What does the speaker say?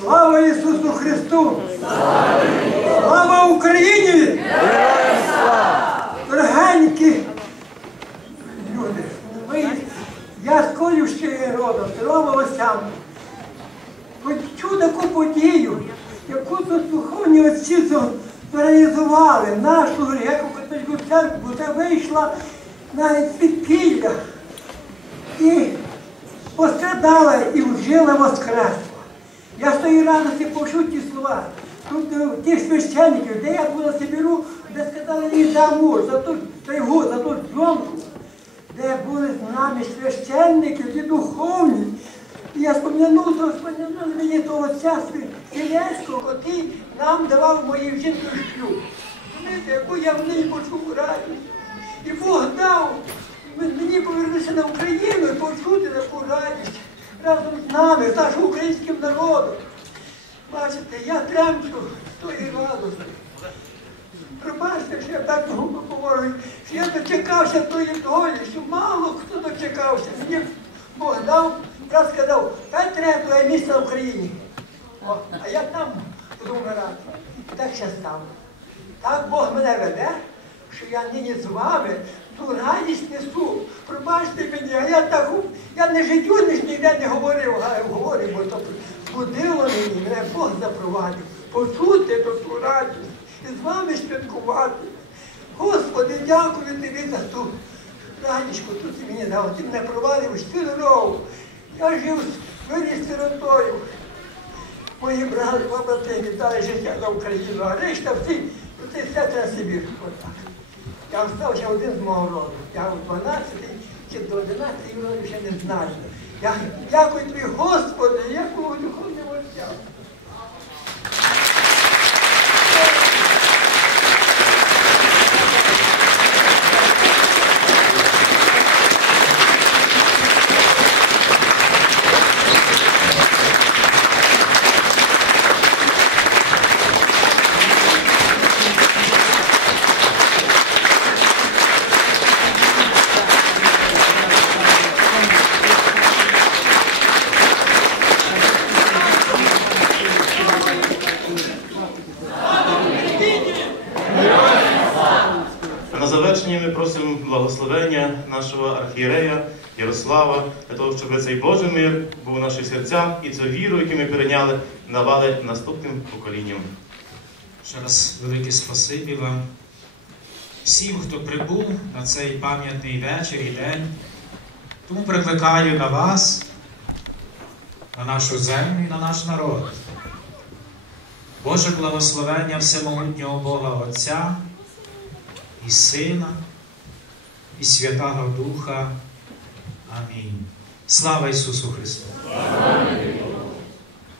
Слава Ісусу Христу! Слава Україні! Дорогенькі люди, ми, я з Колівщини родом, село Волосян. Почув таку подію, яку тут духовні отці реалізували нашу греко-католицьку церкву, де вийшла навіть підпілля і пострадала і вжила воскресла. Я з тої радості почув ті слова. Тут е, тих священників, де я була соберу, де сказали їй за мур, за ту тайгу, за ту зйомку, де були з нами священники, ті духовні. І я спом'янув, то спом'янув мені того отця Селецького, який нам давав моїй жінки шлюб. Знаєте, яку я в неї почув радість. І Бог дав мені повернутися на Україну і почути таку радість разом з нами, з нашим українським народом. Бачите, я тремчу з тої радості. Пробачте, що я так говорю, що я дочекався тої долі, що мало хто дочекався. Мені Бог дав, брат сказав, хай треба твоє місце в Україні. О, а я там буду вмирати. Так ще стало. Так Бог мене веде, що я нині з вами ту радість несу. Пробачте мені, а я так, я не життю ніде не говорив, а говорив, бо то будило мені, мене Бог запровадив. Почути ту радість і з вами святкувати. Господи, дякую тобі за ту радічку, тут ти мені дав, ти мене провадив щиро. Я жив виріс сиротою. Мої брали, побратимі дали життя за Україну, а решта всі, це все треба. Отак. Я остався один з мого роду. Я у 12 чи до 11 вони вже не знаю. Я дякую тобі, Господи, якого духовного отця. А на завершення ми просимо благословення нашого архієрея Ярослава для того, щоб цей Божий мир був у наших серцях і цю віру, яку ми перейняли, давали наступним поколінням. Ще раз велике спасибі вам. Всім, хто прибув на цей пам'ятний вечір і день. Тому прикликаю на вас, на нашу землю і на наш народ. Боже благословення всемогутнього Бога Отця і Сина, і Святого Духа. Амінь. Слава Ісусу Христу!